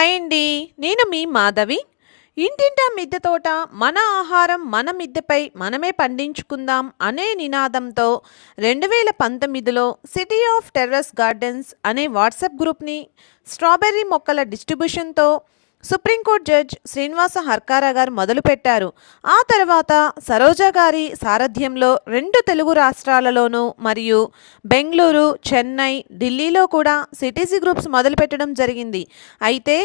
Hi అండి నేను మీ మాధవి. ఇంటింటా మిద్దె తోట మన ఆహారం మన మిద్దెపై మనమే పండించుకుందాం అనే నినాదంతో రెండు వేల పంతొమ్మిదిలో సిటీ ఆఫ్ టెర్రస్ గార్డెన్స్ అనే వాట్సాప్ గ్రూప్ని స్ట్రాబెర్రీ మొక్కల డిస్ట్రిబ్యూషన్తో supreme court judge Srinivasa Harkara garu మొదలుపెట్టారు. ఆ తర్వాత సరోజా గారి సారథ్యంలో రెండు తెలుగు రాష్ట్రాలలోనూ మరియు బెంగళూరు చెన్నై ఢిల్లీలో కూడా సిటీసీ గ్రూప్స్ మొదలుపెట్టడం జరిగింది. అయితే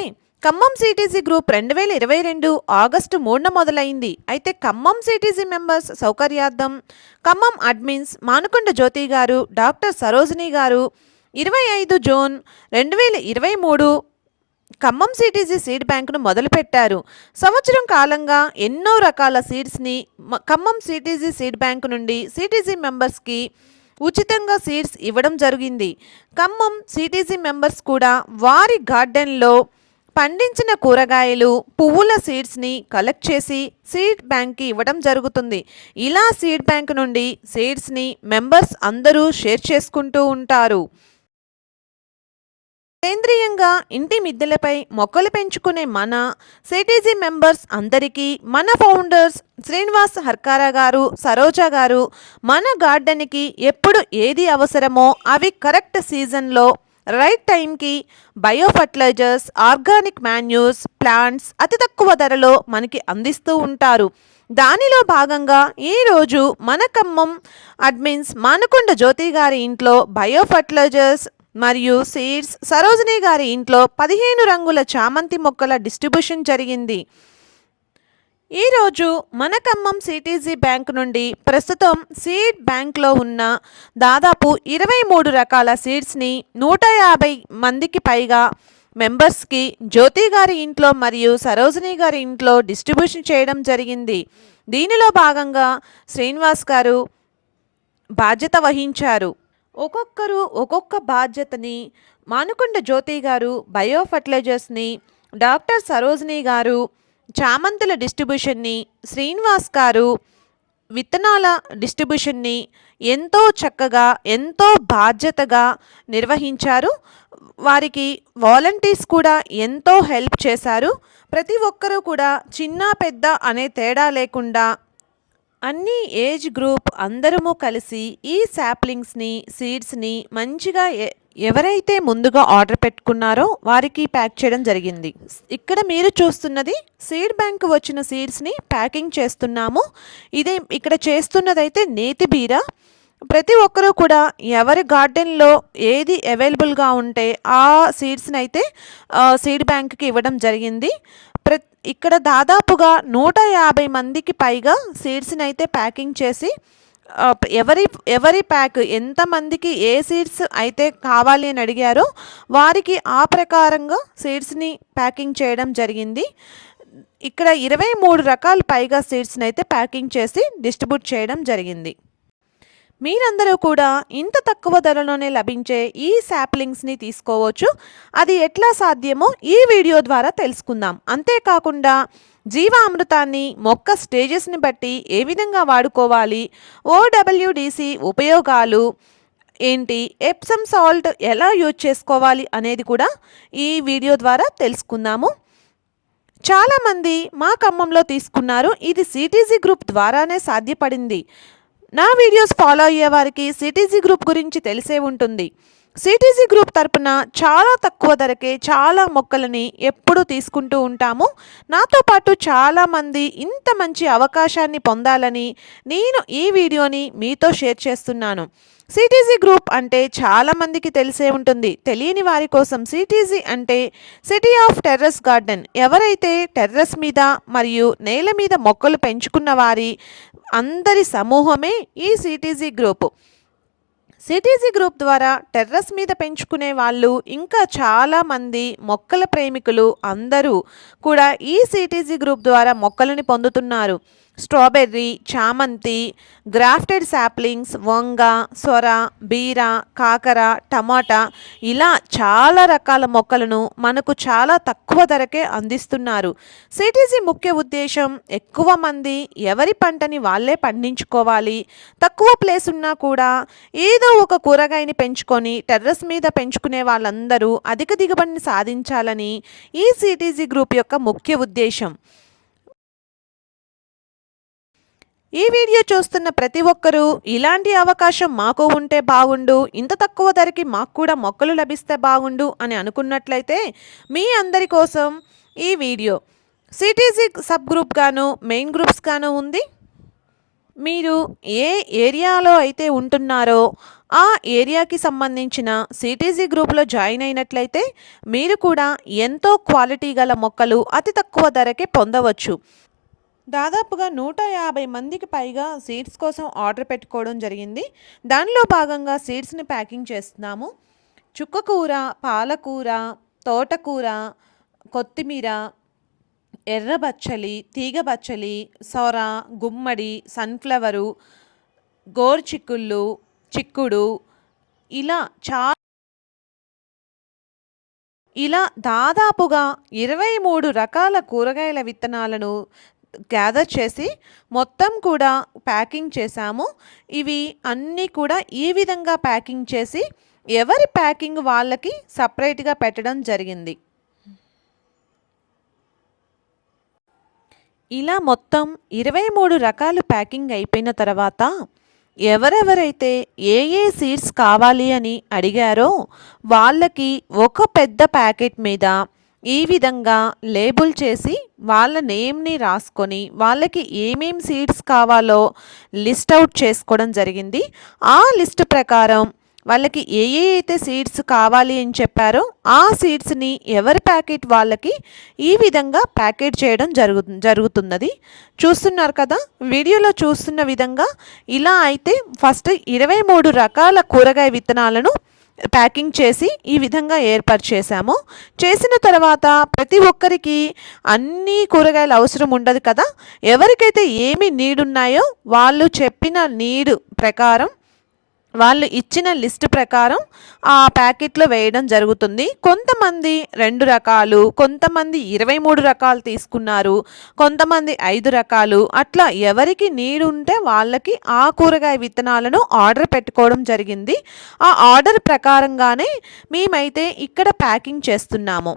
ఖమ్మం సిటీసీ గ్రూప్ రెండు వేల ఇరవై రెండు ఆగస్టు మూడున మొదలైంది. అయితే ఖమ్మం సిటీసీ మెంబర్స్ సౌకర్యార్థం ఖమ్మం అడ్మిన్స్ మానుకొండ జ్యోతి గారు డాక్టర్ సరోజిని గారు ఇరవై ఐదు జూన్ రెండు వేల ఇరవై మూడు ఖమ్మం సిటీజీ సీడ్ బ్యాంకును మొదలుపెట్టారు. సంవత్సరం కాలంగా ఎన్నో రకాల సీడ్స్ని ఖమ్మం సిటీజీ సీడ్ బ్యాంకు నుండి సిటీజీ మెంబర్స్కి ఉచితంగా సీడ్స్ ఇవ్వడం జరిగింది. ఖమ్మం సిటీజీ మెంబర్స్ కూడా వారి గార్డెన్లో పండించిన కూరగాయలు పువ్వుల సీడ్స్ని కలెక్ట్ చేసి సీడ్ బ్యాంక్కి ఇవ్వడం జరుగుతుంది. ఇలా సీడ్ బ్యాంక్ నుండి సీడ్స్ని మెంబర్స్ అందరూ షేర్ చేసుకుంటూ ఉంటారు. సేంద్రియంగా ఇంటి మిద్దెలపై మొక్కలు పెంచుకునే మన సిటీజీ మెంబర్స్ అందరికీ మన ఫౌండర్స్ శ్రీనివాస్ హర్కారా గారు సరోజా గారు మన గార్డెన్కి ఎప్పుడు ఏది అవసరమో అవి కరెక్ట్ సీజన్లో రైట్ టైంకి bio fertilizers organic manures plants అతి తక్కువ ధరలో మనకి అందిస్తూ ఉంటారు. దానిలో భాగంగా ఈరోజు మన ఖమ్మం అడ్మిన్స్ మానకొండ జ్యోతి గారి ఇంట్లో బయో ఫర్టిలైజర్స్ మరియు సీడ్స్. సరోజిని గారి ఇంట్లో పదిహేను రంగుల చామంతి మొక్కల డిస్ట్రిబ్యూషన్ జరిగింది. ఈరోజు మన ఖమ్మం సిటీజీ బ్యాంక్ నుండి ప్రస్తుతం సీడ్ బ్యాంక్లో ఉన్న దాదాపు ఇరవై మూడు రకాల సీడ్స్ని నూట యాభై మందికి పైగా మెంబర్స్కి జ్యోతి గారి ఇంట్లో మరియు సరోజిని గారి ఇంట్లో డిస్ట్రిబ్యూషన్ చేయడం జరిగింది. దీనిలో భాగంగా శ్రీనివాస్ గారు బాధ్యత వహించారు. ఒక్కొక్కరు ఒక్కొక్క బాధ్యతని. మానుకొండ జ్యోతి గారు బయో ఫర్టిలైజర్స్ని డాక్టర్ సరోజిని గారు చామంతుల డిస్ట్రిబ్యూషన్ని శ్రీనివాస్ గారు విత్తనాల డిస్ట్రిబ్యూషన్ని ఎంతో చక్కగా ఎంతో బాధ్యతగా నిర్వహించారు. వారికి వాలంటీర్స్ కూడా ఎంతో హెల్ప్ చేశారు. ప్రతి ఒక్కరూ కూడా చిన్న పెద్ద అనే తేడా లేకుండా అన్ని ఏజ్ గ్రూప్ అందరము కలిసి ఈ శాప్లింగ్స్ని సీడ్స్ని మంచిగా ఎవరైతే ముందుగా ఆర్డర్ పెట్టుకున్నారో వారికి ప్యాక్ చేయడం జరిగింది. ఇక్కడ మీరు చూస్తున్నది సీడ్ బ్యాంక్ వచ్చిన సీడ్స్ని ప్యాకింగ్ చేస్తున్నాము. ఇదే ఇక్కడ చేస్తున్నదైతే నేతి బీర. ప్రతి ఒక్కరూ కూడా ఎవరి గార్డెన్లో ఏది అవైలబుల్గా ఉంటే ఆ సీడ్స్ని అయితే సీడ్ బ్యాంక్కి ఇవ్వడం జరిగింది. ప్ర ఇక్కడ దాదాపుగా నూట యాభై మందికి పైగా సీడ్స్ని అయితే ప్యాకింగ్ చేసి ఎవరి ఎవరి ప్యాక్ ఎంతమందికి ఏ సీడ్స్ అయితే కావాలి అని అడిగారో వారికి ఆ ప్రకారంగా సీడ్స్ని ప్యాకింగ్ చేయడం జరిగింది. ఇక్కడ ఇరవై మూడు రకాల పైగా సీడ్స్ని అయితే ప్యాకింగ్ చేసి డిస్ట్రిబ్యూట్ చేయడం జరిగింది. మీరందరూ కూడా ఇంత తక్కువ ధరలోనే లభించే ఈ శాప్లింగ్స్ని తీసుకోవచ్చు. అది ఎట్లా సాధ్యమో ఈ వీడియో ద్వారా తెలుసుకుందాం. అంతేకాకుండా జీవామృతాన్ని మొక్క స్టేజెస్ని బట్టి ఏ విధంగా వాడుకోవాలి ఓడబ్ల్యూడిసి ఉపయోగాలు ఏంటి ఎప్సమ్ సాల్ట్ ఎలా యూజ్ చేసుకోవాలి అనేది కూడా ఈ వీడియో ద్వారా తెలుసుకుందాము. చాలామంది మా ఖమ్మంలో తీసుకున్నారు. ఇది సిటీజీ గ్రూప్ ద్వారానే సాధ్యపడింది. నా వీడియోస్ ఫాలో అయ్యే వారికి సిటీజీ గ్రూప్ గురించి తెలిసే ఉంటుంది. సిటీజీ గ్రూప్ తరపున చాలా తక్కువ ధరకే చాలా మొక్కలని ఎప్పుడూ తీసుకుంటూ ఉంటాము. నాతో పాటు చాలామంది ఇంత మంచి అవకాశాన్ని పొందాలని నేను ఈ వీడియోని మీతో షేర్ చేస్తున్నాను. సిటీజీ గ్రూప్ అంటే చాలామందికి తెలిసే ఉంటుంది. తెలియని వారి కోసం సిటీజీ అంటే సిటీ ఆఫ్ టెర్రస్ గార్డెన్ ఎవరైతే టెర్రస్ మీద మరియు నేల మీద మొక్కలు పెంచుకున్న వారి అందరి సమూహమే ఈ సిటీజీ గ్రూపు సిటీజీ గ్రూప్ ద్వారా టెర్రస్ మీద పెంచుకునే వాళ్ళు ఇంకా చాలామంది మొక్కల ప్రేమికులు అందరూ కూడా ఈ సిటీజీ గ్రూప్ ద్వారా మొక్కలని పొందుతున్నారు. స్ట్రాబెర్రీ చామంతి గ్రాఫ్టెడ్ శాప్లింగ్స్ వంగ సొర బీర కాకర టమాటా ఇలా చాలా రకాల మొక్కలను మనకు చాలా తక్కువ ధరకే అందిస్తున్నారు. సిటీసీ ముఖ్య ఉద్దేశం ఎక్కువ మంది ఎవరి పంటని వాళ్ళే పండించుకోవాలి. తక్కువ ప్లేస్ ఉన్నా కూడా ఏదో ఒక కూరగాయని పెంచుకొని టెర్రస్ మీద పెంచుకునే వాళ్ళందరూ అధిక దిగుబడిని సాధించాలని ఈ సిటీజీ గ్రూప్ యొక్క ముఖ్య ఉద్దేశం. ఈ వీడియో చూస్తున్న ప్రతి ఒక్కరూ ఇలాంటి అవకాశం మాకు ఉంటే బాగుండు ఇంత తక్కువ ధరకి మాకు కూడా మొక్కలు లభిస్తే బాగుండు అని అనుకున్నట్లయితే మీ అందరి కోసం ఈ వీడియో. సిటీజీ సబ్ గ్రూప్ గాను మెయిన్ గ్రూప్స్ గాను ఉంది. మీరు ఏ ఏరియాలో అయితే ఉంటున్నారో ఆ ఏరియాకి సంబంధించిన సిటీజీ గ్రూప్లో జాయిన్ అయినట్లయితే మీరు కూడా ఎంతో క్వాలిటీ గల మొక్కలు అతి తక్కువ ధరకే పొందవచ్చు. దాదాపుగా నూట యాభై మందికి పైగా సీడ్స్ కోసం ఆర్డర్ పెట్టుకోవడం జరిగింది. దానిలో భాగంగా సీడ్స్ని ప్యాకింగ్ చేస్తున్నాము. చుక్కకూర పాలకూర తోటకూర కొత్తిమీర ఎర్ర బచ్చలి తీగ బచ్చలి సొర గుమ్మడి సన్ఫ్లవరు గోరు చిక్కుళ్ళు చిక్కుడు ఇలా చా ఇలా దాదాపుగా ఇరవై మూడు రకాల కూరగాయల విత్తనాలను గ్యాదర్ చేసి మొత్తం కూడా ప్యాకింగ్ చేశాము. ఇవి అన్నీ కూడా ఈ విధంగా ప్యాకింగ్ చేసి ఎవరి ప్యాకింగ్ వాళ్ళకి సపరేట్గా పెట్టడం జరిగింది. ఇలా మొత్తం ఇరవై మూడు రకాలు ప్యాకింగ్ అయిపోయిన తర్వాత ఎవరెవరైతే ఏ ఏ సీడ్స్ కావాలి అని అడిగారో వాళ్ళకి ఒక పెద్ద ప్యాకెట్ మీద ఈ విధంగా లేబుల్ చేసి వాళ్ళ నేమ్ని రాసుకొని వాళ్ళకి ఏమేం సీడ్స్ కావాలో లిస్ట్ అవుట్ చేసుకోవడం జరిగింది. ఆ లిస్ట్ ప్రకారం వాళ్ళకి ఏ ఏ అయితే సీడ్స్ కావాలి అని చెప్పారో ఆ సీడ్స్ని ఎవరి ప్యాకెట్ వాళ్ళకి ఈ విధంగా ప్యాకెట్ చేయడం జరుగు జరుగుతున్నది. చూస్తున్నారు కదా వీడియోలో చూస్తున్న విధంగా ఇలా అయితే ఫస్ట్ ఇరవై మూడు రకాల కూరగాయ విత్తనాలను ప్యాకింగ్ చేసి ఈ విధంగా ఏర్పాటు చేశాము. చేసిన తర్వాత ప్రతి ఒక్కరికి అన్ని కూరగాయలు అవసరం ఉండదు కదా. ఎవరికైతే ఏమి నీడున్నాయో వాళ్ళు చెప్పిన నీడు ప్రకారం వాళ్ళు ఇచ్చిన లిస్ట్ ప్రకారం ఆ ప్యాకెట్లో వేయడం జరుగుతుంది. కొంతమంది రెండు రకాలు కొంతమంది ఇరవై మూడు రకాలు తీసుకున్నారు కొంతమంది ఐదు రకాలు. అట్లా ఎవరికి నీడు ఉంటే వాళ్ళకి ఆ కూరగాయ విత్తనాలను ఆర్డర్ పెట్టుకోవడం జరిగింది. ఆ ఆర్డర్ ప్రకారంగానే మేమైతే ఇక్కడ ప్యాకింగ్ చేస్తున్నాము.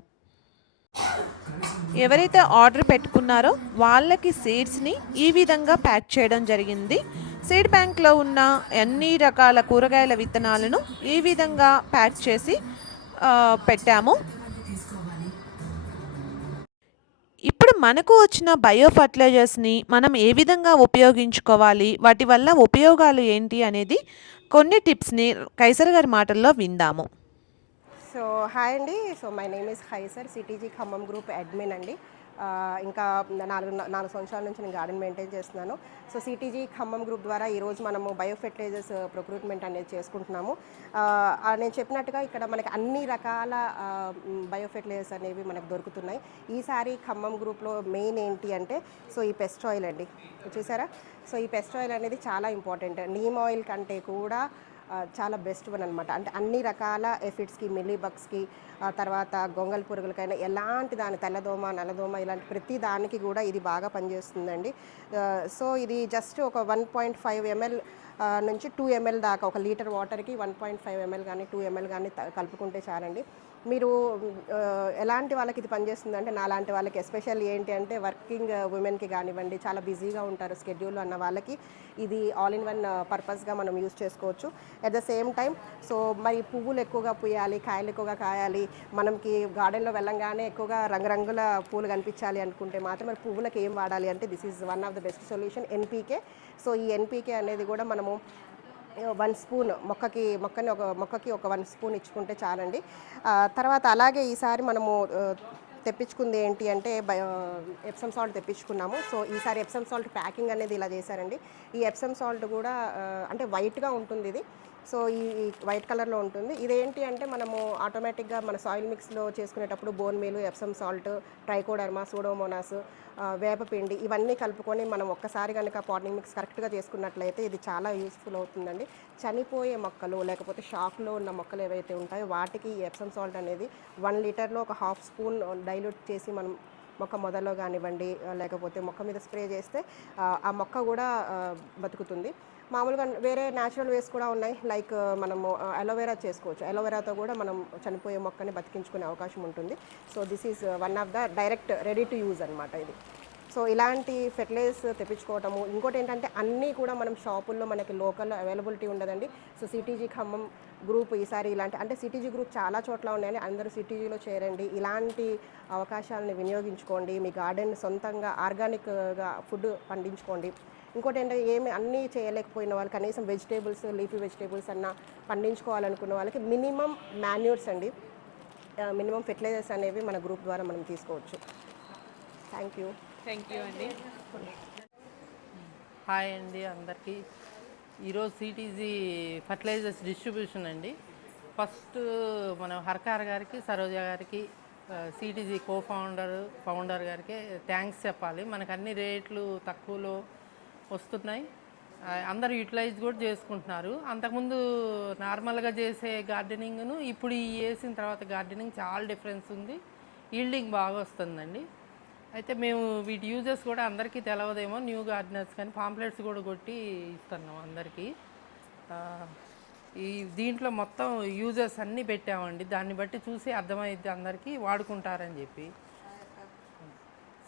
ఎవరైతే ఆర్డర్ పెట్టుకున్నారో వాళ్ళకి సీడ్స్ని ఈ విధంగా ప్యాక్ చేయడం జరిగింది. సీడ్ బ్యాంక్లో ఉన్న అన్ని రకాల కూరగాయల విత్తనాలను ఈ విధంగా ప్యాక్ చేసి పెట్టాము. ఇప్పుడు మనకు వచ్చిన బయో ఫర్టిలైజర్స్ని మనం ఏ విధంగా ఉపయోగించుకోవాలి? వాటి వల్ల ఉపయోగాలు ఏంటి? అనేది కొన్ని టిప్స్ని కైసర్ గారి మాటల్లో విందాము. సో హాయ్ అండి. So my name is Haiser CTG Khammam group admin అండి. ఇంకా నాలుగు నాలుగు సంవత్సరాల నుంచి నేను గార్డెన్ మెయింటైన్ చేస్తున్నాను. సో సిటీజీ ఖమ్మం గ్రూప్ ద్వారా ఈరోజు మనము బయోఫెర్టిలైజర్స్ ప్రొక్రూట్మెంట్ అనేది చేసుకుంటున్నాము. నేను చెప్పినట్టుగా ఇక్కడ మనకి అన్ని రకాల బయోఫెర్టిలైజర్స్ అనేవి మనకు దొరుకుతున్నాయి. ఈసారి ఖమ్మం గ్రూప్లో మెయిన్ ఏంటి అంటే సో ఈ పెస్ట్ ఆయిల్ అండి. చూసారా? సో ఈ పెస్ట్ ఆయిల్ అనేది చాలా ఇంపార్టెంట్. నీమ్ ఆయిల్ కంటే కూడా చాలా బెస్ట్ వన్ అనమాట అంటే అన్ని రకాల ఎఫిడ్స్కి మిల్లీ బగ్స్కి తర్వాత గొంగల్ పురుగులకైనా ఎలాంటి దాని తెల్లదోమ నల్లదోమ ఇలాంటి ప్రతి దానికి కూడా ఇది బాగా పనిచేస్తుందండి. సో ఇది జస్ట్ ఒక వన్ పాయింట్ ఫైవ్ ఎంఎల్ నుంచి టూ ఎంఎల్ దాకా ఒక లీటర్ వాటర్కి వన్ పాయింట్ ఫైవ్ ఎంఎల్ కానీ టూ ఎంఎల్ కానీ కలుపుకుంటే చాలండి. మీరు ఎలాంటి వాళ్ళకి ఇది పనిచేస్తుంది అంటే నాలాంటి వాళ్ళకి ఎస్పెషల్ ఏంటి అంటే వర్కింగ్ ఉమెన్కి కానివ్వండి చాలా బిజీగా ఉంటారు స్కెడ్యూల్ అన్న వాళ్ళకి ఇది ఆల్ ఇన్ వన్ పర్పస్గా మనం యూస్ చేసుకోవచ్చు. At the same time so మరి పువ్వులు ఎక్కువగా పూయాలి కాయలు ఎక్కువగా కాయాలి మనకి గార్డెన్లో వెళ్ళంగానే ఎక్కువగా రంగురంగుల పూలు కనిపించాలి అనుకుంటే మాత్రం మరి పువ్వులకు ఏం వాడాలి అంటే this is one of the best solution NPK so ఈ ఎన్పీకే అనేది కూడా మనము వన్ స్పూన్ మొక్కకి మొక్కని ఒక మొక్కకి ఒక వన్ స్పూన్ ఇచ్చుకుంటే చాలండి. తర్వాత అలాగే ఈసారి మనము తెప్పించుకుంది ఏంటి అంటే ఎప్సమ్ సాల్ట్ తెప్పించుకున్నాము. సో ఈసారి ఎప్సమ్ సాల్ట్ ప్యాకింగ్ అనేది ఇలా చేశారండి. ఈ ఎప్సమ్ సాల్ట్ కూడా అంటే వైట్గా ఉంటుంది ఇది సో ఈ వైట్ కలర్లో ఉంటుంది. ఇదేంటి అంటే మనము ఆటోమేటిక్గా మన సాయిల్ మిక్స్లో చేసుకునేటప్పుడు bone meal Epsom salt trichoderma pseudomonas వేపపిండి ఇవన్నీ కలుపుకొని మనం ఒక్కసారి కనుక పాటింగ్ మిక్స్ కరెక్ట్గా చేసుకున్నట్లయితే ఇది చాలా యూస్ఫుల్ అవుతుందండి. చనిపోయే మొక్కలు లేకపోతే షాక్లో ఉన్న మొక్కలు ఏవైతే ఉంటాయో వాటికి ఎప్సమ్ సాల్ట్ అనేది వన్ లీటర్లో ఒక హాఫ్ స్పూన్ డైల్యూట్ చేసి మనం మొక్క మొదలో కానివ్వండి లేకపోతే మొక్క మీద స్ప్రే చేస్తే ఆ, మొక్క కూడా బతుకుతుంది. మామూలుగా వేరే న్యాచురల్ వేస్ కూడా ఉన్నాయి. లైక్ uh, మనము uh, అలోవెరా చేసుకోవచ్చు. అలోవెరాతో కూడా మనం చనిపోయే మొక్కని బతికించుకునే అవకాశం ఉంటుంది. So this is one of the direct ready to use అనమాట ఇది. సో ఇలాంటి ఫెర్టిలైజర్స్ తెప్పించుకోవటము. ఇంకోటి ఏంటంటే అన్నీ కూడా మనం షాపుల్లో మనకి లోకల్ అవైలబిలిటీ ఉండదండి. సో సిటీజీ ఖమ్మం గ్రూప్ ఈసారి ఇలాంటి అంటే సిటీజీ గ్రూప్ చాలా చోట్ల ఉన్నాయని అందరూ సిటీజీలో చేరండి. ఇలాంటి అవకాశాలను వినియోగించుకోండి. మీ గార్డెన్ సొంతంగా ఆర్గానిక్గా ఫుడ్ పండించుకోండి. ఇంకోటి ఏంటంటే ఏమి అన్నీ చేయలేకపోయిన వాళ్ళు కనీసం వెజిటేబుల్స్ లీఫీ వెజిటేబుల్స్ అన్న పండించుకోవాలనుకున్న వాళ్ళకి మినిమం మాన్యూర్స్ అండి. మినిమం ఫెర్టిలైజర్స్ అనేవి మన గ్రూప్ ద్వారా మనం తీసుకోవచ్చు. థ్యాంక్ యూ థ్యాంక్ యూ అండి. హాయ్ అండి అందరికీ. ఈరోజు సిటీజీ ఫర్టిలైజర్స్ డిస్ట్రిబ్యూషన్ అండి. ఫస్ట్ మనం హర్కార్ గారికి సరోజ గారికి సిటీజీ కో ఫౌండర్ ఫౌండర్ గారికి థ్యాంక్స్ చెప్పాలి. మనకు అన్ని రేట్లు తక్కువలో వస్తున్నాయి. అందరూ యూటిలైజ్ కూడా చేసుకుంటున్నారు. అంతకుముందు నార్మల్గా చేసే గార్డెనింగ్ను ఇప్పుడు ఈ వేసిన తర్వాత గార్డెనింగ్ చాలా డిఫరెన్స్ ఉంది. ఈల్డింగ్ బాగా వస్తుందండి. అయితే మేము వీటి యూజెస్ కూడా అందరికీ తెలవదేమో. న్యూ గార్డెనర్స్ కానీ పాంప్లెట్స్ కూడా కొట్టి ఇస్తున్నాం అందరికీ. ఈ దీంట్లో మొత్తం యూజెస్ అన్నీ పెట్టామండి. దాన్ని బట్టి చూసి అర్థమైద్ది అందరికీ. వాడుకుంటారని చెప్పి.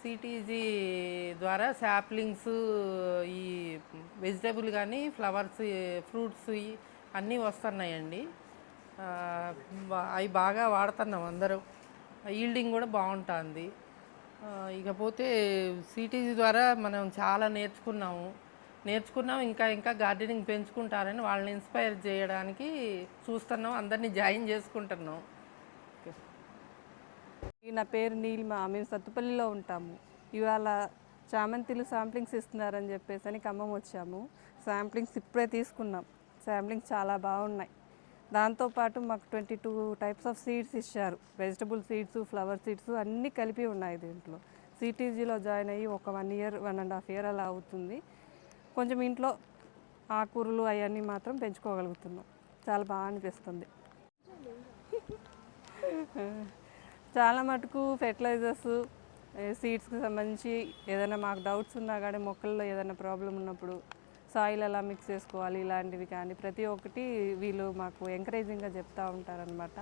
సిటీజీ ద్వారా శాప్లింగ్స్ ఈ వెజిటబుల్ కానీ ఫ్లవర్స్ ఫ్రూట్స్ అన్నీ వస్తున్నాయండి. అవి బాగా వాడుతున్నాం అందరం. ఈల్డింగ్ కూడా బాగుంటుంది. ఇకపోతే సిటీజీ ద్వారా మనం చాలా నేర్చుకున్నాము. నేర్చుకున్నాం ఇంకా ఇంకా గార్డెనింగ్ పెంచుకుంటారని వాళ్ళని ఇన్స్పైర్ చేయడానికి చూస్తున్నాం అందరినీ జాయిన్ చేసుకుంటున్నాం. నా పేరు నీలిమ. మేము సత్తుపల్లిలో ఉంటాము. ఇవాళ చామంతిలు శాంప్లింగ్స్ ఇస్తున్నారని చెప్పేసి అని ఖమ్మం వచ్చాము. శాంప్లింగ్స్ ఇప్పుడే తీసుకున్నాం. శాంప్లింగ్స్ చాలా బాగున్నాయి. దాంతోపాటు మాకు twenty two types of seeds ఇచ్చారు. వెజిటబుల్ సీడ్స్ ఫ్లవర్ సీడ్స్ అన్నీ కలిపి ఉన్నాయి దీంట్లో. సిటీజీలో జాయిన్ అయ్యి ఒక one year one and half year అలా అవుతుంది. కొంచెం ఇంట్లో ఆకూరలు అవన్నీ మాత్రం పెంచుకోగలుగుతున్నాం. చాలా బాగా అనిపిస్తుంది. చాలా మటుకు ఫెర్టిలైజర్స్ సీడ్స్కి సంబంధించి ఏదైనా మాకు డౌట్స్ ఉన్నా కానీ మొక్కల్లో ఏదైనా ప్రాబ్లం ఉన్నప్పుడు సాయిల్ ఎలా మిక్స్ చేసుకోవాలి ఇలాంటివి కానీ ప్రతి ఒక్కటి వీళ్ళు మాకు ఎంకరేజింగ్గా చెప్తూ ఉంటారనమాట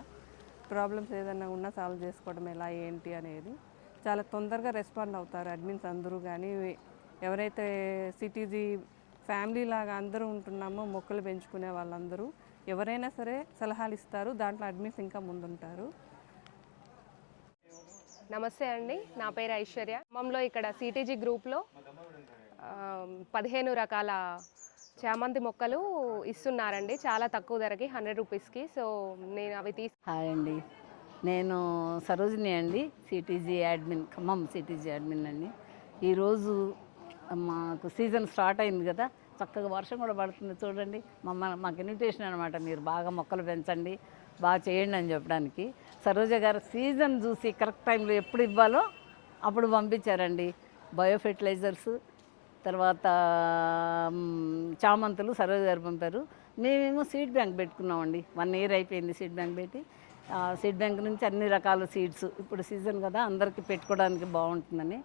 ప్రాబ్లమ్స్ ఏదైనా ఉన్నా సాల్వ్ చేసుకోవడం ఎలా ఏంటి అనేది. చాలా తొందరగా రెస్పాండ్ అవుతారు అడ్మిన్స్ అందరూ కానీ ఎవరైతే సిటీజీ ఫ్యామిలీ లాగా అందరూ ఉంటున్నామో మొక్కలు పెంచుకునే వాళ్ళందరూ ఎవరైనా సరే సలహాలు ఇస్తారు దాంట్లో అడ్మిన్స్ ఇంకా ముందుంటారు. నమస్తే అండి నా పేరు ఐశ్వర్య. ఖమ్మంలో ఇక్కడ సిటీజీ గ్రూప్లో పదిహేను రకాల చామంతి మొక్కలు ఇస్తున్నారండి. చాలా తక్కువ ధరకి హండ్రెడ్ రూపీస్కి. సో నేను అవి తీసి హాయ్ అండి. నేను సరోజిని అండి CTG admin Khammam CTG admin అండి. ఈరోజు మాకు సీజన్ స్టార్ట్ అయింది కదా చక్కగా వర్షం కూడా పడుతుంది చూడండి. మమ్మ మాకు ఇన్విటేషన్ అనమాట మీరు బాగా మొక్కలు పెంచండి. బాగా చేయండి అని చెప్పడానికి సరోజ గారు సీజన్ చూసి కరెక్ట్ టైంలో ఎప్పుడు ఇవ్వాలో అప్పుడు పంపించారండి. బయో ఫెర్టిలైజర్స్ తర్వాత చామంతులు సరోజ గారు పంపారు. మేమేమో సీడ్ బ్యాంక్ పెట్టుకున్నామండి. వన్ ఇయర్ అయిపోయింది సీడ్ బ్యాంక్ పెట్టి. ఆ సీడ్ బ్యాంక్ నుంచి అన్ని రకాల సీడ్స్ ఇప్పుడు సీజన్ కదా అందరికీ పెట్టుకోవడానికి బాగుంటుందని.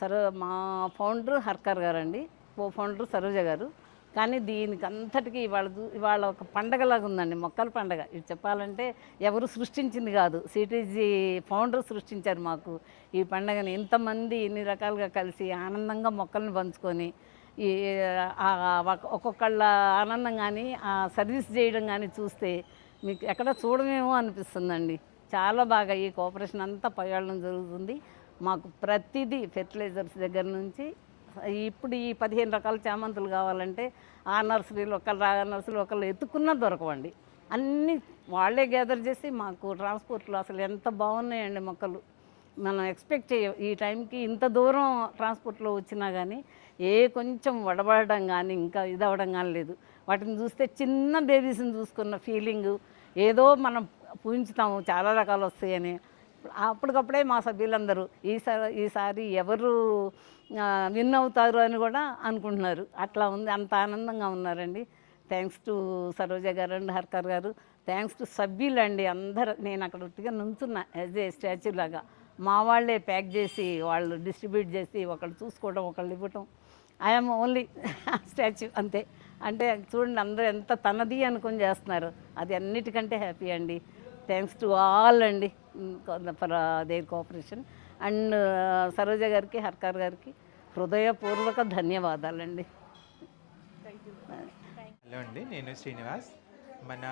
సరో మా ఫౌండర్ హర్కర్ గారు అండి కో ఫౌండర్ సరోజ గారు. కానీ దీనికి అంతటికి ఇవాళ చూ- ఇవాళ ఒక పండగలాగా ఉందండి మొక్కల పండగ. ఇది చెప్పాలంటే ఎవరు సృష్టించింది కాదు. సిటీజీ ఫౌండర్ సృష్టించారు మాకు ఈ పండగని. ఇంతమంది ఇన్ని రకాలుగా కలిసి ఆనందంగా మొక్కలను పంచుకొని ఈ ఒక- ఒక్కొక్కళ్ళ ఆనందం కానీ ఆ సర్వీస్ చేయడం కానీ చూస్తే మీకు ఎక్కడ చూడమేమో అనిపిస్తుందండి. చాలా బాగా ఈ కోఆపరేషన్ అంతా పయ్యాళ్ళం జరుగుతుంది. మాకు ప్రతిదీ ఫెర్టిలైజర్స్ దగ్గర నుంచి ఇప్పుడు ఈ పదిహేను రకాల చామంతులు కావాలంటే ఆ నర్సరీలు ఒకళ్ళు ఆ నర్సరీలు ఒకళ్ళు ఎత్తుకున్నా దొరకవండి. అన్నీ వాళ్ళే గ్యాదర్ చేసి మాకు ట్రాన్స్పోర్ట్లో అసలు ఎంత బాగున్నాయండి మొక్కలు. మనం ఎక్స్పెక్ట్ చేయ ఈ టైంకి ఇంత దూరం ట్రాన్స్పోర్ట్లో వచ్చినా కానీ ఏ కొంచెం వడబడడం కానీ ఇంకా ఇది అవ్వడం కానీ లేదు. వాటిని చూస్తే చిన్న బేబీస్ని చూసుకున్న ఫీలింగు ఏదో మనం పూజించుతాము చాలా రకాలు వస్తాయని. అప్పటికప్పుడే మా సభ్యులందరూ ఈసారి ఈసారి ఎవరు విన్ అవుతారు అని కూడా అనుకుంటున్నారు. అట్లా ఉంది. అంత ఆనందంగా ఉన్నారండి. థ్యాంక్స్ టు సరోజ గారు అండ్ హర్కర్ గారు. థ్యాంక్స్ టు సభ్యులండి అందరు. నేను అక్కడ ఉట్టిగా నుంచున్నా యాజ్ ఏ స్టాచ్యూ లాగా. మా వాళ్ళే ప్యాక్ చేసి వాళ్ళు డిస్ట్రిబ్యూట్ చేసి ఒకళ్ళు చూసుకోవడం ఒకళ్ళు ఇవ్వటం. ఐఎమ్ ఓన్లీ స్టాచ్యూ అంతే. అంటే చూడండి అందరూ ఎంత తనది అనుకొని చేస్తున్నారు. అది అన్నిటికంటే హ్యాపీ అండి. థ్యాంక్స్ టు ఆల్ అండి. For their cooperation. And Saroja గారికి హర్కర్ గారికి హృదయపూర్వక ధన్యవాదాలండి. హలో అండి నేను శ్రీనివాస్. మన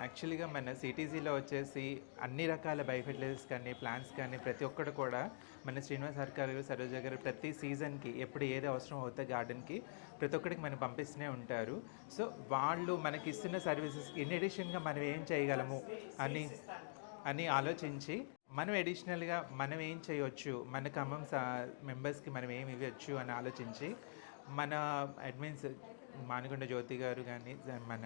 యాక్చువల్గా మన సిటీసీలో వచ్చేసి అన్ని రకాల బయోఫెర్టిలైజర్స్ కానీ ప్లాంట్స్ కానీ ప్రతి ఒక్కటి కూడా మన శ్రీనివాస్ సర్కార్ గారు సరోజ గారు ప్రతి సీజన్కి ఎప్పుడు ఏది అవసరం అవుతుందో గార్డెన్కి ప్రతి ఒక్కడికి మనం పంపిస్తూనే ఉంటారు. సో వాళ్ళు మనకి ఇస్తున్న సర్వీసెస్ ఇన్ అడిషన్గా మనం ఏం చేయగలము అని అని ఆలోచించి మనం అడిషనల్గా మనం ఏం చేయొచ్చు మన ఖమ్మం సా మెంబర్స్కి మనం ఏమి ఇవ్వచ్చు అని ఆలోచించి మన అడ్మిన్స్ మానకొండ జ్యోతి గారు కానీ మన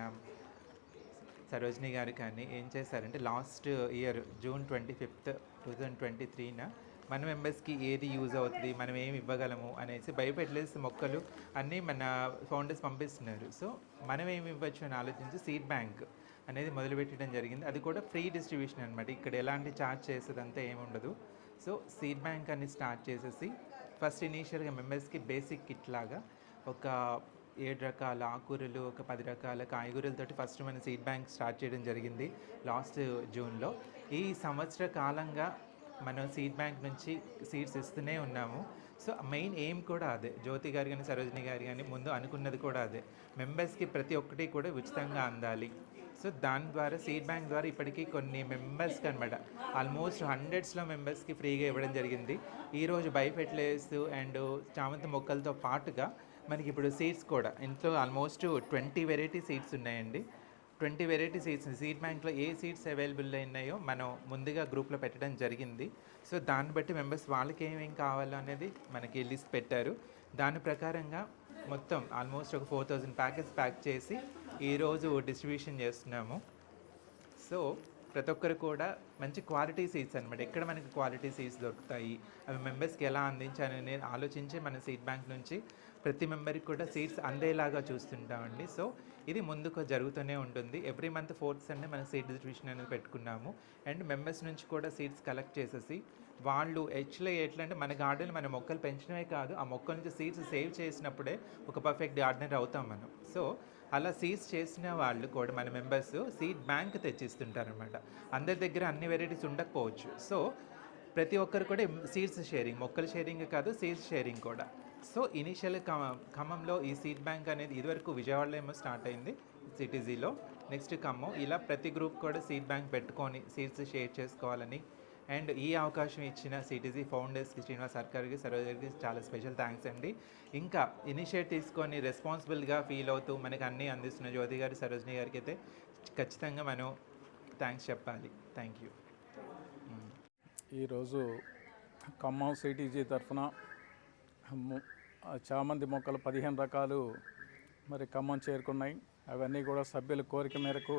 సరోజిని గారు కానీ ఏం చేశారంటే last year June twenty fifth two thousand twenty త్రీన మన మెంబర్స్కి ఏది యూజ్ అవుతుంది మనం ఏమి ఇవ్వగలము అనేసి భయపెట్టలేసి మొక్కలు అన్నీ మన ఫౌండర్స్ పంపిస్తున్నారు. సో మనం ఏమి ఇవ్వచ్చు అని ఆలోచించి సీడ్ బ్యాంక్ అనేది మొదలుపెట్టడం జరిగింది. అది కూడా ఫ్రీ డిస్ట్రిబ్యూషన్ అనమాట ఇక్కడ ఎలాంటి ఛార్జ్ చేసేదంతా ఏమి ఉండదు. సో సీడ్ బ్యాంక్ అని స్టార్ట్ చేసేసి ఫస్ట్ ఇనీషియల్గా మెంబర్స్కి బేసిక్ కిట్ లాగా ఒక ఏడు రకాల ఆకుకూరలు ఒక పది రకాల కాయగూరలతోటి ఫస్ట్ మన సీడ్ బ్యాంక్ స్టార్ట్ చేయడం జరిగింది లాస్ట్ జూన్లో. ఈ సంవత్సర కాలంగా మనం సీడ్ బ్యాంక్ నుంచి సీడ్స్ ఇస్తూనే ఉన్నాము. సో మెయిన్ ఎయిమ్ కూడా అదే. జ్యోతి గారు కానీ సరోజిని గారు కానీ ముందు అనుకున్నది కూడా అదే. మెంబర్స్కి ప్రతి ఒక్కటి కూడా ఉచితంగా అందాలి. సో దాని ద్వారా సీడ్ బ్యాంక్ ద్వారా ఇప్పటికీ కొన్ని మెంబర్స్కి అనమాట ఆల్మోస్ట్ హండ్రెడ్స్లో మెంబర్స్కి ఫ్రీగా ఇవ్వడం జరిగింది. ఈరోజు బయోఫెర్టిలైజర్స్ అండ్ చామంతి మొక్కలతో పాటుగా మనకి ఇప్పుడు సీడ్స్ కూడా. ఇంట్లో ఆల్మోస్ట్ ట్వంటీ వెరైటీ సీడ్స్ ఉన్నాయండి. ట్వంటీ వెరైటీ సీడ్స్ సీడ్ బ్యాంక్లో ఏ సీడ్స్ అవైలబుల్ ఉన్నాయో మనం ముందుగా గ్రూప్లో పెట్టడం జరిగింది. సో దాన్ని బట్టి మెంబర్స్ వాళ్ళకి ఏమేమి కావాలో అనేది మనకి లిస్ట్ పెట్టారు. దాని ప్రకారంగా మొత్తం ఆల్మోస్ట్ ఒక ఫోర్ థౌజండ్ ప్యాకెట్స్ ప్యాక్ చేసి ఈరోజు డిస్ట్రిబ్యూషన్ చేస్తున్నాము. సో ప్రతి ఒక్కరు కూడా మంచి క్వాలిటీ సీడ్స్ అనమాట ఎక్కడ మనకి క్వాలిటీ సీడ్స్ దొరుకుతాయి? అవి మెంబర్స్కి ఎలా అందించాలని ఆలోచించి మన సీడ్ బ్యాంక్ నుంచి ప్రతి మెంబర్కి కూడా సీట్స్ అందేలాగా చూస్తుంటామండి. సో ఇది ముందుకు జరుగుతూనే ఉంటుంది. ఎవ్రీ మంత్ ఫోర్త్ సండే మనం సీట్ డిస్ట్రిబ్యూషన్ అనేది పెట్టుకున్నాము. అండ్ మెంబర్స్ నుంచి కూడా సీట్స్ కలెక్ట్ చేసేసి వాళ్ళు యాక్చువల్లీ ఎట్లా అంటే మన గార్డెన్ మన మొక్కలు పెంచడమే కాదు ఆ మొక్కల నుంచి సీడ్స్ సేవ్ చేసినప్పుడే ఒక పర్ఫెక్ట్ గార్డెనర్ అవుతాం మనం. సో అలా సీడ్స్ చేసిన వాళ్ళు కూడా మన మెంబర్స్ సీడ్ బ్యాంక్ తెచ్చిస్తుంటారనమాట. అందరి దగ్గర అన్ని వెరైటీస్ ఉండకపోవచ్చు. సో ప్రతి ఒక్కరు కూడా సీడ్స్ షేరింగ్ మొక్కల షేరింగ్ కాదు సీడ్స్ షేరింగ్ కూడా. సో ఇనిషియల్ ఖమ్మంలో ఈ సీట్ బ్యాంక్ అనేది ఇదివరకు విజయవాడలో ఏమో స్టార్ట్ అయింది సిటీజీలో నెక్స్ట్ ఖమ్మం ఇలా ప్రతి గ్రూప్ కూడా సీట్ బ్యాంక్ పెట్టుకొని సీట్స్ షేర్ చేసుకోవాలని. అండ్ ఈ అవకాశం ఇచ్చిన సిటీజీ ఫౌండర్స్కి శ్రీనివాస్ సర్కార్కి సరోజ చాలా స్పెషల్ థ్యాంక్స్ అండి. ఇంకా ఇనిషియేట్ తీసుకొని రెస్పాన్సిబుల్గా ఫీల్ అవుతూ మనకి అన్నీ అందిస్తున్న జ్యోతి గారి సరోజిని గారికి అయితే ఖచ్చితంగా మనం థ్యాంక్స్ చెప్పాలి. థ్యాంక్ యూ ఈరోజు ఖమ్మం సిటీజీ తరఫున చామంతి మొక్కలు పదిహేను రకాలు మరి ఖమ్మం చేరుకున్నాయి. అవన్నీ కూడా సభ్యుల కోరిక మేరకు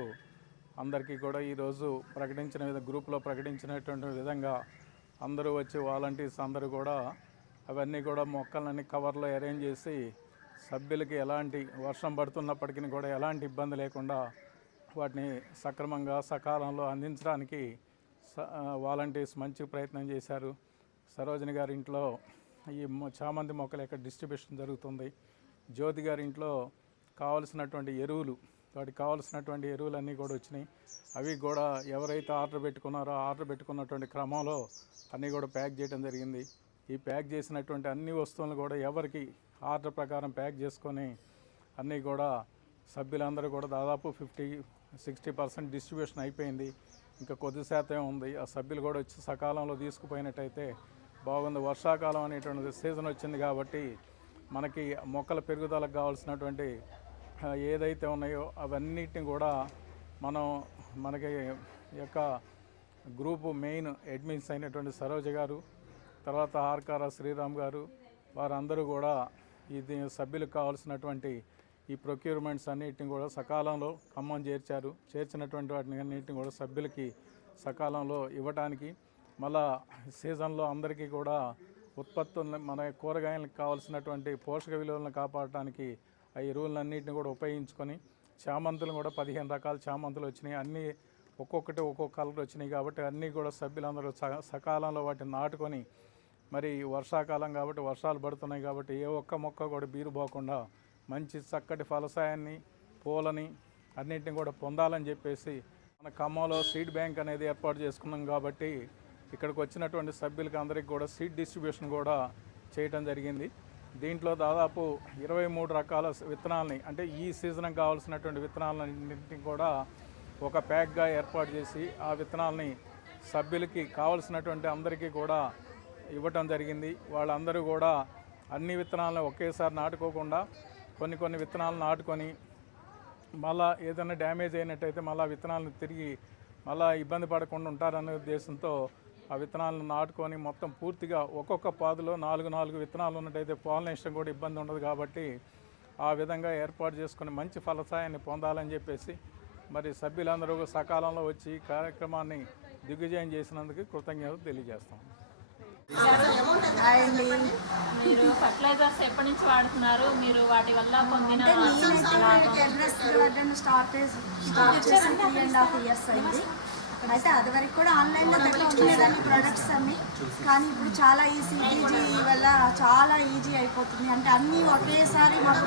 అందరికీ కూడా ఈరోజు ప్రకటించిన విధంగా గ్రూప్లో ప్రకటించినటువంటి విధంగా అందరూ వచ్చి వాలంటీర్స్ అందరూ కూడా అవన్నీ కూడా మొక్కలన్నీ కవర్లో అరేంజ్ చేసి సభ్యులకి ఎలాంటి వర్షం పడుతున్నప్పటికీ కూడా ఎలాంటి ఇబ్బంది లేకుండా వాటిని సక్రమంగా సకాలంలో అందించడానికి స- వాలంటీర్స్ మంచి ప్రయత్నం చేశారు. సరోజిని గారి ఇంట్లో ఈ మొ- చామంతి మొక్కల యొక్క డిస్ట్రిబ్యూషన్ జరుగుతుంది. జ్యోతి గారి ఇంట్లో కావలసినటువంటి ఎరువులు వాటికి కావలసినటువంటి ఎరువులన్నీ కూడా వచ్చినాయి. అవి కూడా ఎవరైతే ఆర్డర్ పెట్టుకున్నారో ఆర్డర్ పెట్టుకున్నటువంటి క్రమంలో అన్నీ కూడా ప్యాక్ చేయడం జరిగింది. ఈ ప్యాక్ చేసినటువంటి అన్ని వస్తువులను కూడా ఎవరికి ఆర్డర్ ప్రకారం ప్యాక్ చేసుకొని అన్నీ కూడా సభ్యులందరూ కూడా దాదాపు ఫిఫ్టీ సిక్స్టీ పర్సెంట్ డిస్ట్రిబ్యూషన్ అయిపోయింది. ఇంకా కొద్ది శాతం ఉంది. ఆ సభ్యులు కూడా వచ్చి సకాలంలో తీసుకుపోయినట్టయితే బాగుంది. వర్షాకాలం అనేటువంటి సీజన్ వచ్చింది కాబట్టి మనకి మొక్కల పెరుగుదలకు కావాల్సినటువంటి ఏదైతే ఉన్నాయో అవన్నిటిని కూడా మనం మనకి యొక్క గ్రూపు మెయిన్ అడ్మిన్స్ అయినటువంటి సరోజ గారు తర్వాత ఆర్కార శ్రీరామ్ గారు వారందరూ కూడా ఇది సభ్యులకు కావాల్సినటువంటి ఈ ప్రొక్యూర్మెంట్స్ అన్నిటిని కూడా సకాలంలో ఖమ్మం చేర్చారు. చేర్చినటువంటి వాటిని అన్నిటిని కూడా సభ్యులకి సకాలంలో ఇవ్వటానికి మళ్ళా సీజన్లో అందరికీ కూడా ఉత్పత్తులను మన కూరగాయలకు కావాల్సినటువంటి పోషక విలువలను కాపాడటానికి ఆ ఎరువులన్నింటిని కూడా ఉపయోగించుకొని చామంతులు కూడా పదిహేను రకాల చామంతులు వచ్చినాయి. అన్నీ ఒక్కొక్కటి ఒక్కొక్క కలర్ వచ్చినాయి కాబట్టి అన్నీ కూడా సభ్యులందరూ స- సకాలంలో వాటిని నాటుకొని మరి వర్షాకాలం కాబట్టి వర్షాలు పడుతున్నాయి కాబట్టి ఏ ఒక్క మొక్క కూడా బీరు పోకుండా మంచి చక్కటి ఫలసాయాన్ని పూలని అన్నింటిని కూడా పొందాలని చెప్పేసి మన ఖమ్మంలో సీడ్ బ్యాంక్ అనేది ఏర్పాటు చేసుకున్నాం కాబట్టి ఇక్కడికి వచ్చినటువంటి సభ్యులకి అందరికీ కూడా సీట్ డిస్ట్రిబ్యూషన్ కూడా చేయటం జరిగింది. దీంట్లో దాదాపు ఇరవై మూడు రకాల విత్తనాలని అంటే ఈ సీజన్కి కావాల్సినటువంటి విత్తనాలన్నింటినీ కూడా ఒక ప్యాక్గా ఏర్పాటు చేసి ఆ విత్తనాలని సభ్యులకి కావలసినటువంటి అందరికీ కూడా ఇవ్వటం జరిగింది. వాళ్ళందరూ కూడా అన్ని విత్తనాలను ఒకేసారి నాటుకోకుండా కొన్ని కొన్ని విత్తనాలు నాటుకొని మళ్ళా ఏదైనా డ్యామేజ్ అయినట్టయితే మళ్ళీ విత్తనాలను తిరిగి మళ్ళీ ఇబ్బంది పడకుండా ఉంటారనే ఉద్దేశంతో ఆ విత్తనాలను నాటుకొని మొత్తం పూర్తిగా ఒక్కొక్క పాదులో నాలుగు నాలుగు విత్తనాలు ఉన్నట్టయితే పాలినేషన్ కూడా ఇబ్బంది ఉండదు కాబట్టి ఆ విధంగా ఏర్పాటు చేసుకుని మంచి ఫలసాయాన్ని పొందాలని చెప్పేసి మరి సభ్యులందరూ సకాలంలో వచ్చి కార్యక్రమాన్ని దిగ్విజయం చేసినందుకు కృతజ్ఞతలు తెలియజేస్తాం. మీరు ఫర్టిలైజర్స్ ఎప్పటి నుంచి వాడుతున్నారు? మీరు వాటి వల్ల పొందిన టెర్రస్ గార్డెన్ స్టార్ట్ స్టార్ట్ చేసి త్రీ అండ్ హాఫ్ ఇయర్స్ అయింది. అయితే అది వరకు కూడా ఆన్లైన్లో తెప్పించుకునేదాన్ని ప్రొడక్ట్స్ అన్ని. కానీ ఇప్పుడు చాలా ఈ సిటీజీ వల్ల చాలా ఈజీ అయిపోతుంది. అంటే అన్నీ ఒకేసారి మాకు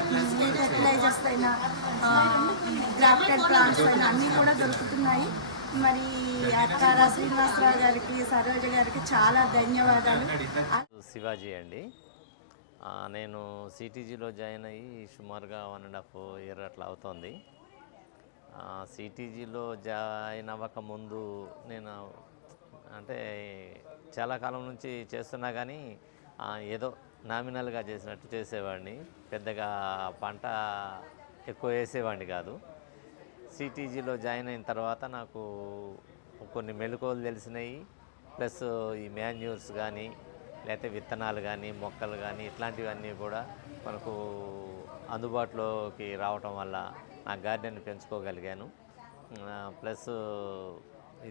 ఫెర్టిలైజర్స్ అయినా గ్రాఫ్టెడ్ ప్లాంట్స్ అయినా అన్నీ కూడా దొరుకుతున్నాయి. మరి అక్కారా శ్రీనివాసరావు గారికి సరోజ గారికి చాలా ధన్యవాదాలు. శివాజీ అండి. నేను సిటీజీలో జాయిన్ అయ్యి సుమారుగా వన్ అండ్ హాఫ్ ఇయర్ అట్లా అవుతోంది. సిటీజీలో జాయిన్ అవ్వక ముందు నేను అంటే చాలా కాలం నుంచి చేస్తున్నా కానీ ఏదో నామినల్గా చేసినట్టు చేసేవాడిని. పెద్దగా పంట ఎక్కువ వేసేవాడిని కాదు. సిటీజీలో జాయిన్ అయిన తర్వాత నాకు కొన్ని మెలకువలు తెలిసినాయి. ప్లస్ ఈ మాన్యూర్స్ కానీ లేకపోతే విత్తనాలు కానీ మొక్కలు కానీ ఇట్లాంటివన్నీ కూడా మనకు అందుబాటులోకి రావటం వల్ల నా గార్డెన్ పెంచుకోగలిగాను. ప్లస్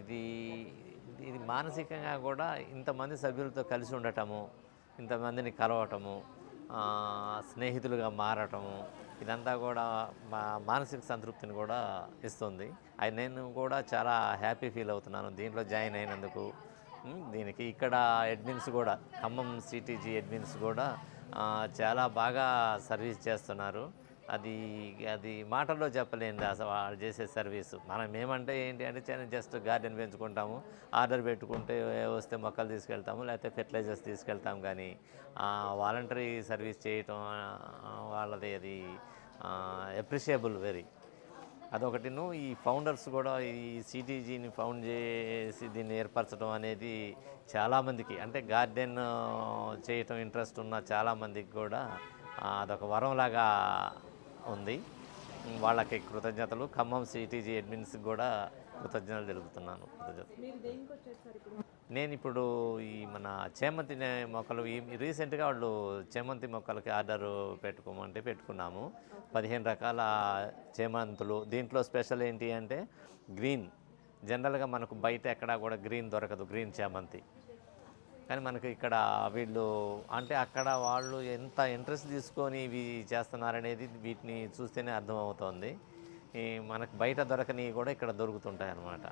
ఇది ఇది మానసికంగా కూడా ఇంతమంది సభ్యులతో కలిసి ఉండటము ఇంతమందిని కలవటము స్నేహితులుగా మారటము ఇదంతా కూడా మా మానసిక సంతృప్తిని కూడా ఇస్తుంది. అది నేను కూడా చాలా హ్యాపీ ఫీల్ అవుతున్నాను దీంట్లో జాయిన్ అయినందుకు. దీనికి ఇక్కడ అడ్మిన్స్ కూడా ఖమ్మం సిటీజీ అడ్మిన్స్ కూడా చాలా బాగా సర్వీస్ చేస్తున్నారు. అది అది మాటల్లో చెప్పలేంది అసలు వాళ్ళు చేసే సర్వీసు. మనం ఏమంటే ఏంటి అంటే చిన్న జస్ట్ గార్డెన్ పెంచుకుంటాము ఆర్డర్ పెట్టుకుంటే వస్తే మొక్కలు తీసుకెళ్తాము లేకపోతే ఫెర్టిలైజర్స్ తీసుకెళ్తాం కానీ వాలంటరీ సర్వీస్ చేయటం వాళ్ళది అది అప్రిషియబుల్ వెరీ అదొకటిను ఈ ఫౌండర్స్ కూడా ఈ సిటీజీని ఫౌండ్ చేసి దీన్ని ఏర్పరచడం అనేది చాలామందికి అంటే గార్డెన్ చేయటం ఇంట్రెస్ట్ ఉన్న చాలామందికి కూడా అదొక వరంలాగా ఉంది. వాళ్ళకి కృతజ్ఞతలు. ఖమ్మం సిటీజీ అడ్మిన్స్కి కూడా కృతజ్ఞతలు తెలుపుతున్నాను. కృతజ్ఞతలు. నేను ఇప్పుడు ఈ మన చేమంతి మొక్కలు ఈ రీసెంట్గా వాళ్ళు చేమంతి మొక్కలకి ఆర్డర్ పెట్టుకోమంటే పెట్టుకున్నాము. పదిహేను రకాల చేమంతులు. దీంట్లో స్పెషల్ ఏంటి అంటే గ్రీన్. జనరల్గా మనకు బయట ఎక్కడా కూడా గ్రీన్ దొరకదు. గ్రీన్ చేమంతి. కానీ మనకి ఇక్కడ వీళ్ళు అంటే అక్కడ వాళ్ళు ఎంత ఇంట్రెస్ట్ తీసుకొని ఇవి చేస్తున్నారనేది వీటిని చూస్తేనే అర్థమవుతోంది. ఈ మనకు బయట దొరకని కూడా ఇక్కడ దొరుకుతుంటాయి అన్నమాట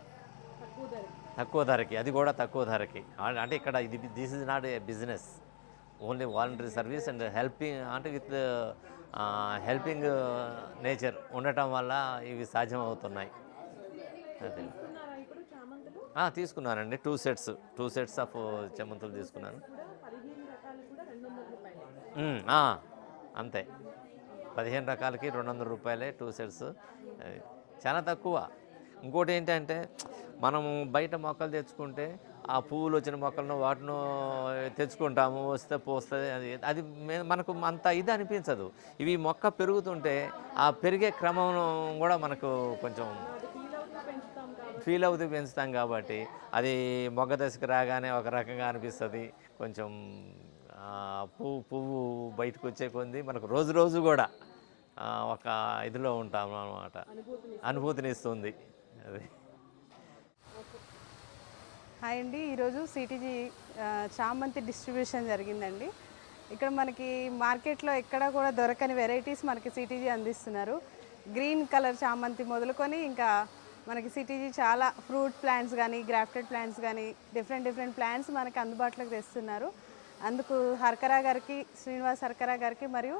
తక్కువ ధరకి అది కూడా తక్కువ ధరకి. అంటే ఇక్కడ ఇది this is not a business only voluntary service and helping అంటే విత్ హెల్పింగ్ నేచర్ ఉండటం వల్ల ఇవి సాధ్యం అవుతున్నాయి అదే. తీసుకున్నానండి. Two sets two sets of చెమంతులు తీసుకున్నాను. అంతే. పదిహేను రకాలకి రెండు వందల రూపాయలే టూ సెట్స్ చాలా తక్కువ. ఇంకోటి ఏంటంటే మనము బయట మొక్కలు తెచ్చుకుంటే ఆ పువ్వులు వచ్చిన మొక్కలను వాటిను తెచ్చుకుంటాము వస్తే పోస్తుంది అది అది మే- మనకు అంత ఇది అనిపించదు. ఇవి మొక్క పెరుగుతుంటే ఆ పెరిగే క్రమం కూడా మనకు కొంచెం ఫీల్ అవుతూ పెంచుతాం కాబట్టి అది మొగ్గ దశకు రాగానే ఒక రకంగా అనిపిస్తుంది. కొంచెం పువ్వు పువ్వు బయటకు వచ్చే కొంది మనకు రోజు రోజు కూడా ఒక ఇదిలో ఉంటాం అన్నమాట. అనుభూతిని ఇస్తుంది అది. హాయ్ అండి. ఈరోజు సిటీజీ చామంతి డిస్ట్రిబ్యూషన్ జరిగిందండి. ఇక్కడ మనకి మార్కెట్లో ఎక్కడ కూడా దొరకని వెరైటీస్ మనకి సిటీజీ అందిస్తున్నారు. గ్రీన్ కలర్ చామంతి మొదలుకొని ఇంకా మనకి సిటీజీ చాలా ఫ్రూట్ ప్లాంట్స్ కానీ గ్రాఫ్టెడ్ ప్లాంట్స్ కానీ డిఫరెంట్ డిఫరెంట్ ప్లాంట్స్ మనకి అందుబాటులోకి తెస్తున్నారు. అందుకు హర్కరా గారికి శ్రీనివాస్ హర్కరా గారికి మరియు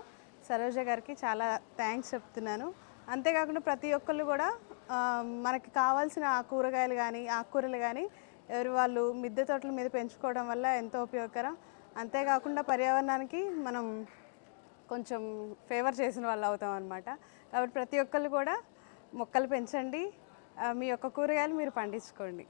సరోజ గారికి చాలా థ్యాంక్స్ చెప్తున్నాను. అంతేకాకుండా ప్రతి ఒక్కళ్ళు కూడా మనకి కావాల్సిన కూరగాయలు కానీ ఆకుకూరలు కానీ ఎవరు వాళ్ళు మిద్దె తోటల మీద పెంచుకోవడం వల్ల ఎంతో ఉపయోగకరం. అంతేకాకుండా పర్యావరణానికి మనం కొంచెం ఫేవర్ చేసిన వాళ్ళు అవుతాం అనమాట కాబట్టి ప్రతి ఒక్కళ్ళు కూడా మొక్కలు పెంచండి. మీ యొక్క కూరగాయలు మీరు పండించుకోండి.